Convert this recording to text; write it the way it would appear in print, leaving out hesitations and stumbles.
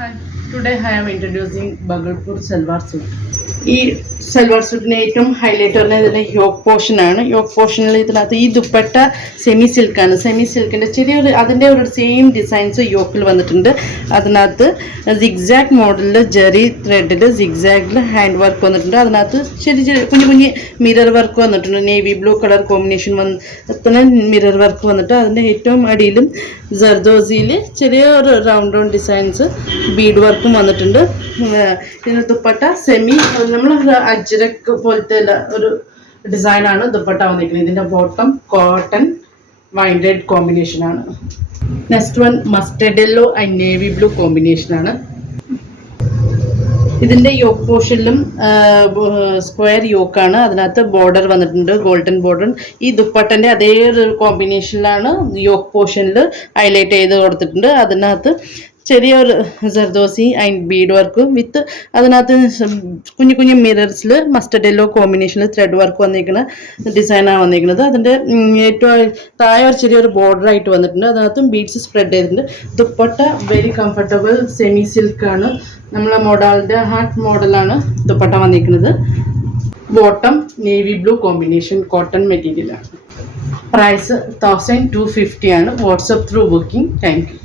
Hi. Today I am introducing Bhagalpur Salwar suit. ഈ സൽവാർ സൂട്ടിന് ഏറ്റവും highlight പറഞ്ഞാൽ ഇതിൻ്റെ യോക്ക് പോർഷനാണ്. യോക്ക് പോർഷനിൽ ഇതിനകത്ത് ഈ ദുപ്പട്ട സെമി സിൽക്കാണ്. സെമി സിൽക്കിൻ്റെ ചെറിയൊരു അതിൻ്റെ ഒരു സെയിം ഡിസൈൻസ് യോക്കിൽ വന്നിട്ടുണ്ട്. അതിനകത്ത് സിഗ്സാഗ് മോഡലിൽ ജെറി ത്രെഡിൽ സിഗ്സാഗിൽ ഹാൻഡ് വർക്ക് വന്നിട്ടുണ്ട്. അതിനകത്ത് ചെറിയ ചെറിയ കുഞ്ഞു മിറർ വർക്ക് വന്നിട്ടുണ്ട്. നേവി ബ്ലൂ കളർ കോമ്പിനേഷൻ വന്നിട്ട് മിറർ വർക്ക് വന്നിട്ട് അതിൻ്റെ ഏറ്റവും അടിയിലും ജർദോസിയിൽ ചെറിയ ഒരു റൗണ്ട് ഡിസൈൻസ് ബീഡ് വർക്കും വന്നിട്ടുണ്ട്. ഇതിന് ദുപ്പട്ട സെമി നമ്മൾ അജ്രക്ക് പോലത്തെ ഒരു ഡിസൈനാണ് ദുപ്പട്ട വന്നിരിക്കുന്നത്. ഇതിൻ്റെ ബോട്ടം കോട്ടൺ വൈൻ റെഡ് കോമ്പിനേഷനാണ്. Next one mustard yellow and navy blue കോമ്പിനേഷനാണ്. ഇതിൻ്റെ യോക്ക് പോർഷനിലും സ്ക്വയർ യോക്കാണ്. അതിനകത്ത് ബോർഡർ വന്നിട്ടുണ്ട്, ഗോൾഡൻ ബോർഡർ. ഈ ദുപ്പട്ടൻ്റെ അതേ ഒരു കോമ്പിനേഷനിലാണ് യോക്ക് പോർഷനിൽ ഹൈലൈറ്റ് ചെയ്ത് കൊടുത്തിട്ടുണ്ട്. അതിനകത്ത് ചെറിയൊരു zardozi and Bede work with അതിനകത്ത് കുഞ്ഞു മിറേഴ്സിൽ മസ്റ്റർഡ് യെല്ലോ കോമ്പിനേഷനിൽ ത്രെഡ് വർക്ക് വന്നിരിക്കുന്ന ഡിസൈനാണ് വന്നിരിക്കുന്നത്. അതിൻ്റെ ഏറ്റവും താഴെ ഒരു ചെറിയൊരു ബോർഡറായിട്ട് വന്നിട്ടുണ്ട്. അതിനകത്തും ബീഡ്സ് സ്പ്രെഡ് ചെയ്തിട്ടുണ്ട്. ദുപ്പട്ട വെരി കംഫർട്ടബിൾ സെമി സിൽക്കാണ്. നമ്മളെ മോഡലിൻ്റെ ഹാർട്ട് മോഡലാണ് ദുപ്പട്ട വന്നിരിക്കുന്നത്. Bottom navy blue combination cotton മെറ്റീരിയലാണ്. പ്രൈസ് 1250 ആണ്. WhatsApp through booking. Thank U.